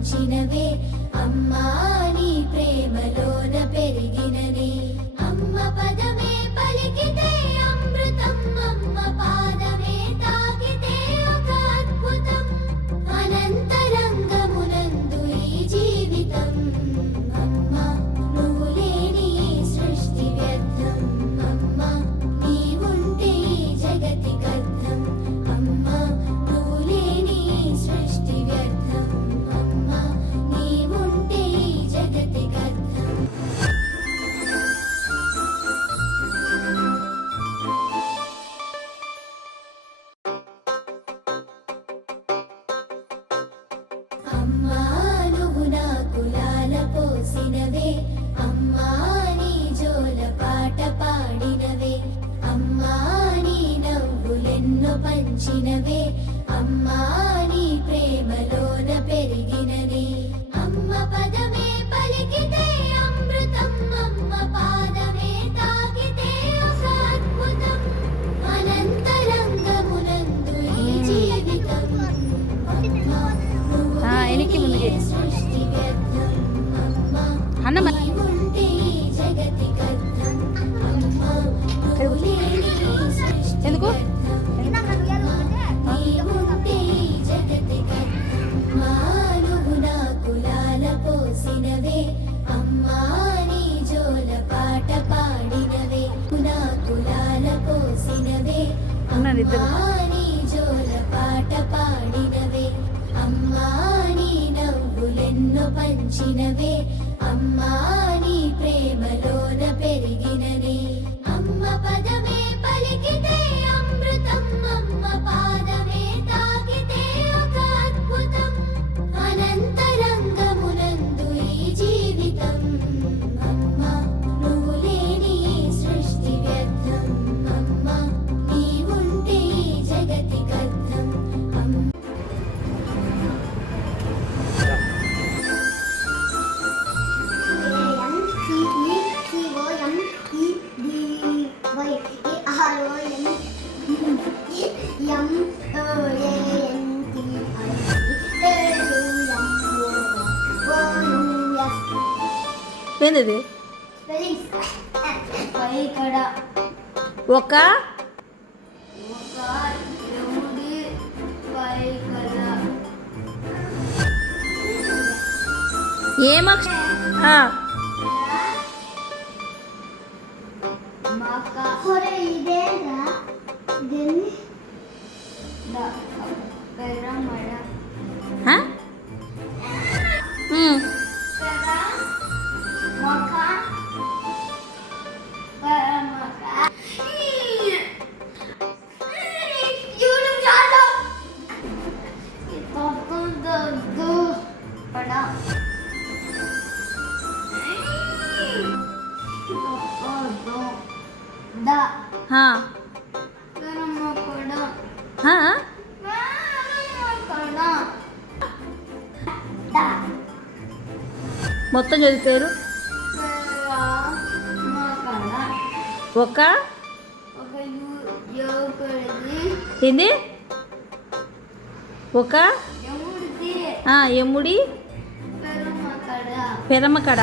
పంచినవే అమ్మా నీ ప్రేమలోన పెరిగిననే అమ్మ పదమే పలికితే అమృతం అమ్మ పాదమే తాకితే ఒక అద్భుతం అనంతరంగమునందు ఈ జీవితం అమ్మ నువ్వు లేని సృష్టి వ్యర్థం అమ్మ నీవుంటే ఈ జగతి కర్థం అమ్మ నువ్వు లేని సృష్టి వ్యర్థం అమ్మ నీవుంటే ఈ జగతి కర్థం అమ్మా నువ్వు నా కులాల పోసినవే అమ్మా నీ జోల పాట పాడినవే అమ్మా నీ నవ్వులెన్నో పంచినవే అమ్మా నీ ప్రేమలోన పెరిగిననే అమ్మ పదమే పలికితే అమృతం అమ్మ పాదమే తాకితే ఒక అద్భుతం అనంతరంగమునందు ఈ జీవితం అమ్మా నువ్వు ఎనికి ముందు లేని సృష్టి వ్యర్థం అమ్మా అన్న నీవుంటే ఈ జగతి కర్థం అమ్మా నువ్వు లేని సృష్టి ఎందుకు? నీవుంటే ఈ జగతి కర్థం మా నువ్వు నా కులాల పోసినవే అమ్మా నీ జోల పాట పాడినవే నా కులాల పోసినవే ఉన్నాడు ఇద్దరు. అమ్మా నీ జోల పాట పాడినవే అమ్మా నీ నవ్వులెన్నో పంచినవే అమ్మా నీ ప్రేమలోన పెరిగిననే అమ్మ పదమే పలికితే అమృతం అమ్మ పాదమే తాకితే ఒక అద్భుతం అనంతరంగమునందు ఈ జీవితం అమ్మ నువ్వు లేని సృష్టి వ్యర్థం అమ్మ నీవుంటే ఈ జగతి కర్థం అమ్మ ఏంది ఒక ఏమక్ష మొత్తం చదివారు ఒక ఏంది ఒక ఎముడి పెరమకడ